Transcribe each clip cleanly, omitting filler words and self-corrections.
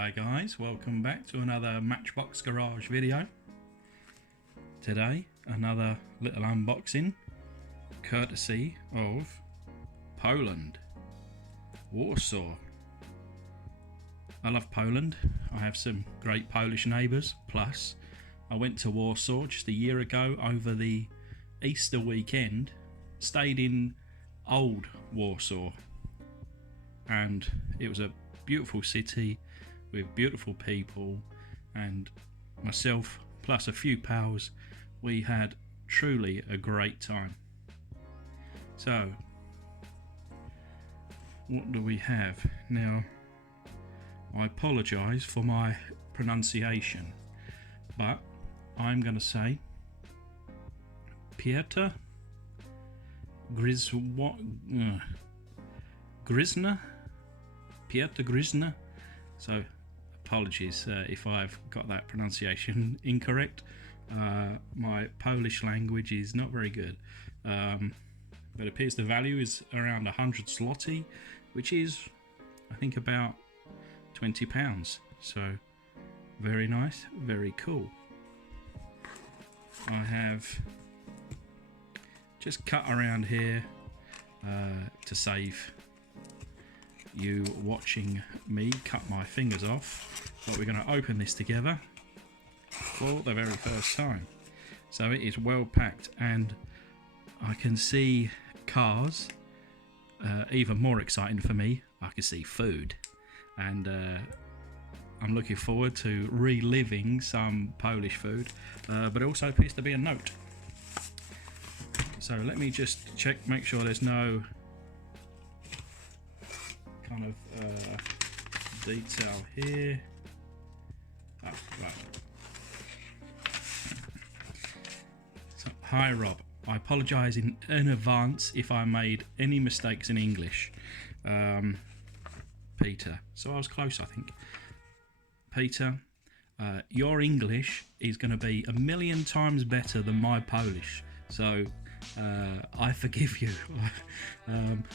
Hi guys, welcome back to another Matchbox Garage video. Today, another little unboxing, courtesy of Poland, Warsaw. I love Poland. I have some great Polish neighbours, plus I went to Warsaw just a year ago over the Easter weekend, stayed in old Warsaw, and it was a beautiful city with beautiful people, and myself plus a few pals, we had truly a great time. So what do we have now? I apologise for my pronunciation, but I'm going to say Pieter Grisna, Pieter Grisna. So apologies if I've got that pronunciation incorrect. My Polish language is not very good, but it appears the value is around 100 zloty, which is, I think, about £20. So very nice, very cool. I have just cut around here to save you watching me cut my fingers off, but we're going to open this together for the very first time. So it is well packed, and I can see cars. Even more exciting for me, I can see food, and I'm looking forward to reliving some Polish food, but it also appears to be a note. So let me just check, make sure there's no kind of detail here. Oh, right. So, hi Rob, I apologise in advance if I made any mistakes in English. Peter, so I was close, I think. Peter, your English is going to be a million times better than my Polish, so I forgive you.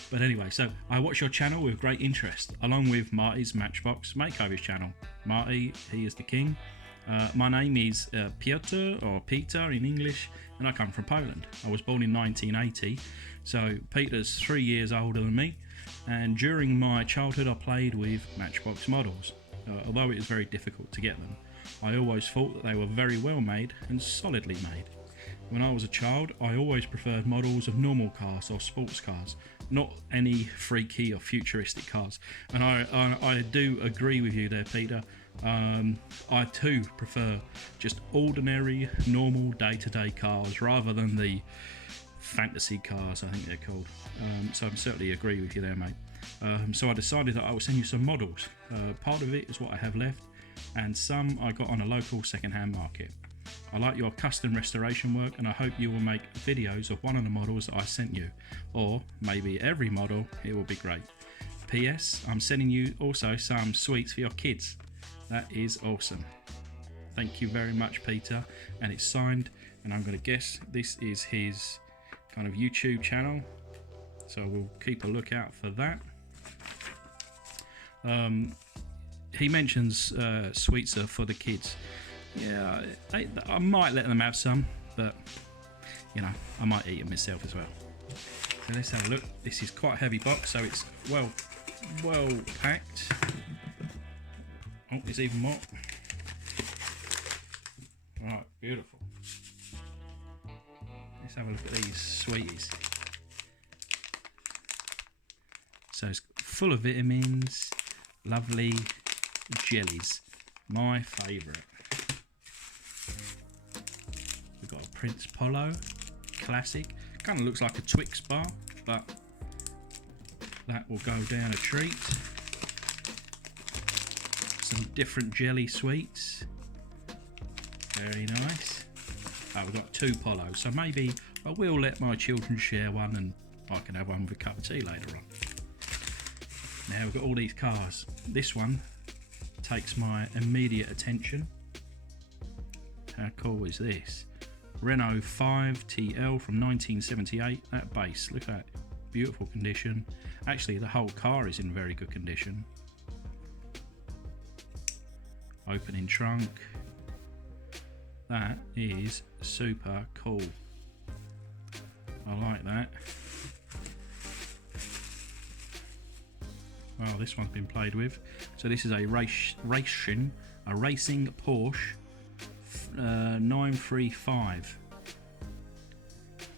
But anyway, so I watch your channel with great interest, along with Marty's Matchbox Makeovers channel. Marty, he is the king. My name is Piotr, or Peter in English, and I come from Poland. I was born in 1980, so Peter's 3 years older than me, and during my childhood I played with Matchbox models. Although it is very difficult to get them, I always thought that they were very well made and solidly made. When I was a child, I always preferred models of normal cars or sports cars, not any freaky or futuristic cars. And I do agree with you there, Peter. I too prefer just ordinary, normal, day-to-day cars rather than the fantasy cars, I think they're called. So I certainly agree with you there, mate. So I decided that I would send you some models. Part of it is what I have left, and some I got on a local second-hand market. I like your custom restoration work, and I hope you will make videos of one of the models that I sent you, or maybe every model. It will be great. PS, I'm sending you also some sweets for your kids. That is awesome. Thank you very much, Peter. And it's signed, and I'm going to guess this is his kind of YouTube channel, so we'll keep a lookout for that. He mentions sweets are for the kids. Yeah, I might let them have some, but you know, I might eat them myself as well. So let's have a look. This is quite a heavy box, so it's well packed. Oh, there's even more. Right, beautiful. Let's have a look at these sweeties. So it's full of vitamins, lovely jellies, my favourite. We've got a Prince Polo, classic. Kind of looks like a Twix bar, but that will go down a treat. Some different jelly sweets, very nice. Oh, we've got 2 Polos, so maybe I will let my children share one, and I can have one with a cup of tea later on. Now we've got all these cars. This one takes my immediate attention. How cool is this? Renault 5 TL from 1978. That base, look at that, beautiful condition. Actually, the whole car is in very good condition. Opening trunk. That is super cool. I like that. Well, this one's been played with. So this is a racing Porsche 935,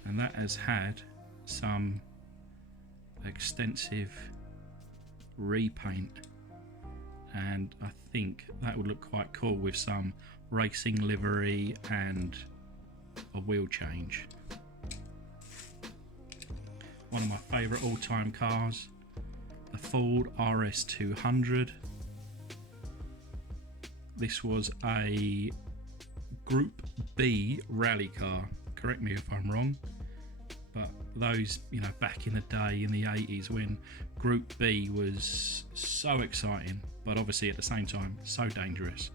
and that has had some extensive repaint, and I think that would look quite cool with some racing livery and a wheel change. One of my favourite all-time cars, the Ford RS200. This was a Group B rally car. Correct me if I'm wrong, but those, you know, back in the day in the 80s when Group B was so exciting, but obviously at the same time so dangerous,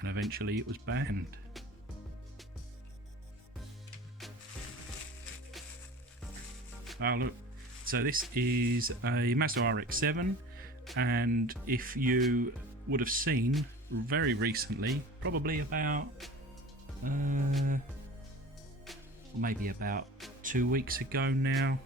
and eventually it was banned. Oh look, so this is a Mazda RX-7, and if you would have seen very recently, probably about maybe about 2 weeks ago now,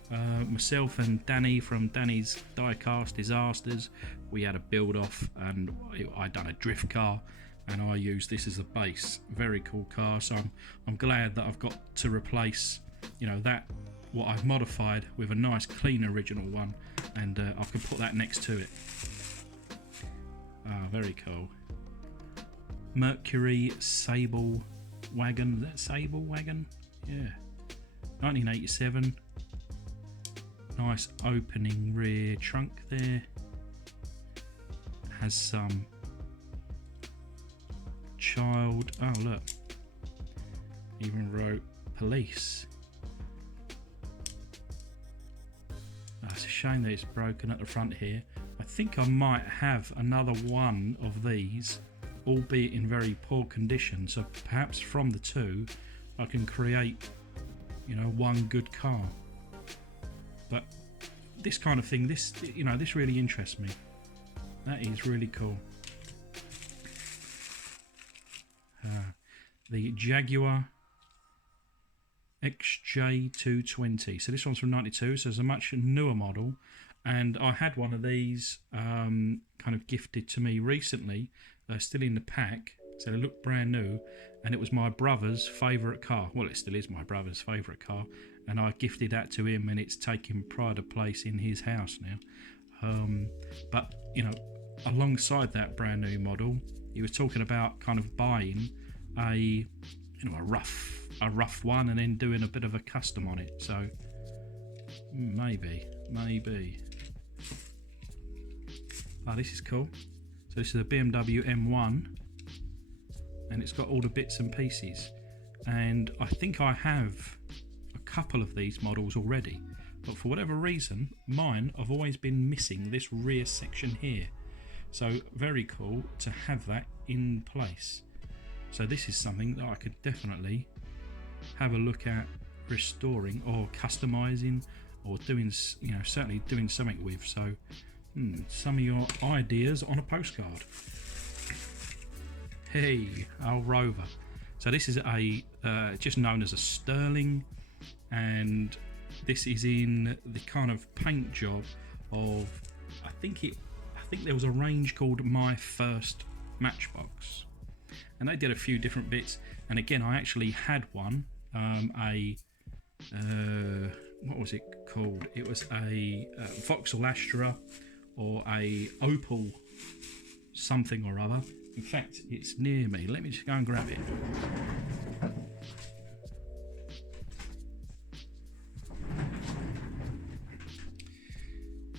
myself and Danny from Danny's Diecast Disasters, we had a build off, and I done a drift car and I used this as a base. Very cool car, so I'm glad that I've got to replace, you know, that what I've modified with a nice clean original one, and I can put that next to it. Very cool. Mercury Sable wagon. Is that Sable wagon? Yeah. 1987. Nice opening rear trunk there. Has some child. Oh look. Even wrote police. It's a shame that it's broken at the front here. I think I might have another one of these, albeit in very poor condition, so perhaps from the two I can create, you know, one good car. But this kind of thing, this, you know, this really interests me. That is really cool. The Jaguar XJ220. So this one's from 92, so it's a much newer model, and I had one of these kind of gifted to me recently, still in the pack, so they look brand new, and it was my brother's favourite car. Well, it still is my brother's favourite car, and I gifted that to him, and it's taking pride of place in his house now. But, you know, alongside that brand new model, he was talking about kind of buying a, you know, a rough one and then doing a bit of a custom on it. So maybe. Oh, this is cool. So this is a BMW M1, and it's got all the bits and pieces, and I think I have a couple of these models already, but for whatever reason mine have always been missing this rear section here. So very cool to have that in place. So this is something that I could definitely have a look at restoring or customizing, or doing, you know, certainly doing something with. So some of your ideas on a postcard. Hey, old Rover. So this is a just known as a Sterling, and this is in the kind of paint job of, I think there was a range called My First Matchbox, and they did a few different bits. And again, I actually had one, what was it called? It was a Vauxhall Astra, or a Opel something or other. In fact, it's near me. Let me just go and grab it.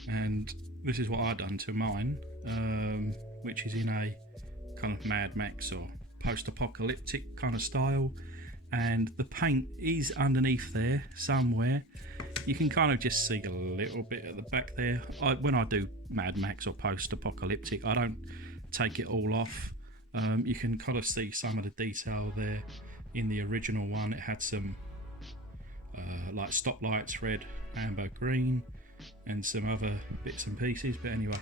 And this is what I've done to mine, which is in a kind of Mad Max or post-apocalyptic kind of style, and the paint is underneath there somewhere. You can kind of just see a little bit at the back there. When I do Mad Max or post-apocalyptic, I don't take it all off. You can kind of see some of the detail there. In the original one, it had some like stoplights, red, amber, green, and some other bits and pieces. But anyway,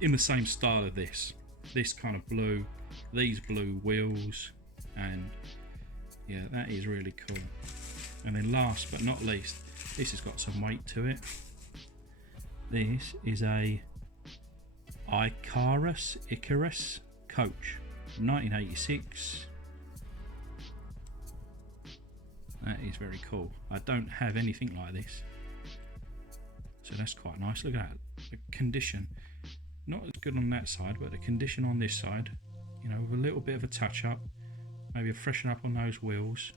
in the same style of this. this kind of blue, these blue wheels, and yeah, that is really cool. And then last but not least, this has got some weight to it. This is a Icarus coach, 1986. That is very cool. I don't have anything like this, so that's quite nice. Look at that, the condition, not as good on that side, but the condition on this side, you know, with a little bit of a touch up, maybe a freshen up on those wheels.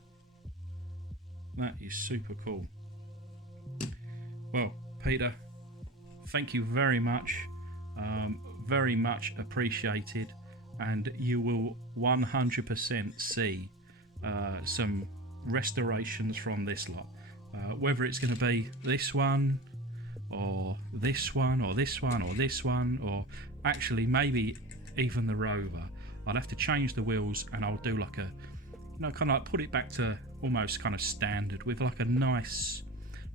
That is super cool. Well, Peter, thank you very much. Very much appreciated, and you will 100% see some restorations from this lot. Whether it's going to be this one, or this one, or this one, or this one, or actually maybe even the Rover. I'll have to change the wheels, and I'll do like a, you know, kind of like put it back to almost kind of standard with like a nice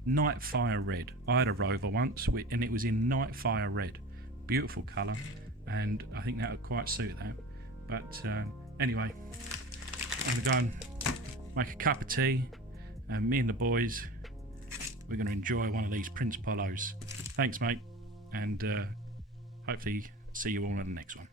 Nightfire red. I had a Rover once, and it was in Nightfire red. Beautiful colour, and I think that would quite suit that. But anyway, I'm going to go and make a cup of tea, and me and the boys, we're going to enjoy one of these Prince Polos. Thanks, mate, and hopefully see you all in the next one.